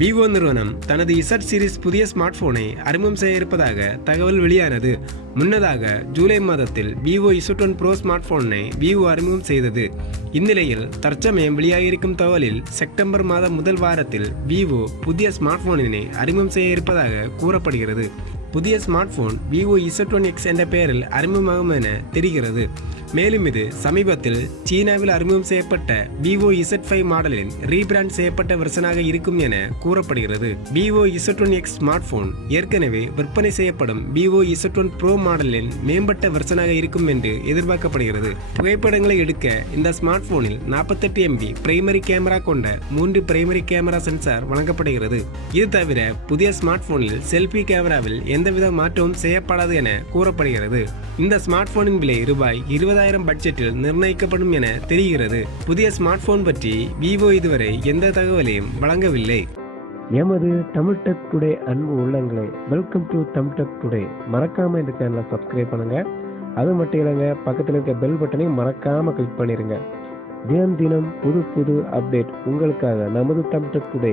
Vivo நிறுவனம் தனது Z series புதிய ஸ்மார்ட் போனை அறிமுகம் செய்ய இருப்பதாக தகவல் வெளியானது. முன்னதாக ஜூலை மாதத்தில் Vivo Z1 Pro ஸ்மார்ட் போனை விவோ அறிமுகம் செய்தது. இந்நிலையில் தற்சமயம் வெளியாகியிருக்கும் தகவலில் செப்டம்பர் மாதம் முதல் வாரத்தில் விவோ புதிய ஸ்மார்ட் போனினை அறிமுகம் செய்ய இருப்பதாக கூறப்படுகிறது. புதிய ஸ்மார்ட் போன் Vivo Z1X என்ற பெயரில் அறிமுகமாகும் என தெரிகிறது. மேலும் இது சமீபத்தில் சீனாவில் அறிமுகம் செய்யப்பட்ட Vivo Z5 மாடலின் ரீபிராண்ட் செய்யப்பட்ட வெர்ஷனாக இருக்கும் என கூறப்படுகிறது. Vivo Z1X ஸ்மார்ட் போன் ஏற்கனவே விற்பனை செய்யப்படும் Vivo Z1 Pro மாடலின் மேம்பட்ட வெர்ஷனாக இருக்கும் என்று எதிர்பார்க்கப்படுகிறது. புகைப்படங்களை எடுக்க இந்த ஸ்மார்ட் போனில் 48 MB பிரைமரி கேமரா கொண்ட 3 பிரைமரி கேமரா சென்சார் வழங்கப்படுகிறது. இது தவிர புதிய ஸ்மார்ட் போனில் செல்ஃபி கேமராவில் எந்தவித மாற்றமும் செய்யப்படாது என கூறப்படுகிறது. இந்த ஸ்மார்ட் போனின் விலை ரூபாய் 20,000 பட்ஜெட்டில் நிர்ணயிக்கப்படும் என தெரிகிறது. புதிய ஸ்மார்ட் போன் பற்றி விவோ இதுவரை எந்த தகவலையும் வழங்கவில்லை. எமது தமிழ் டெக் டுடே அன்பு உள்ளங்களே, welcome to Tamil tech today. மறக்காம இந்த சேனலை சப்ஸ்கிரைப் பண்ணுங்க. அது மட்டும் இல்லைங்க, பக்கத்தில் இருக்க பெல் பட்டனையும் மறக்காம கிளிக் பண்ணிருங்க. தினம் தினம் புது புது அப்டேட் உங்களுக்காக நமது தமிழ் டெக் டுடே.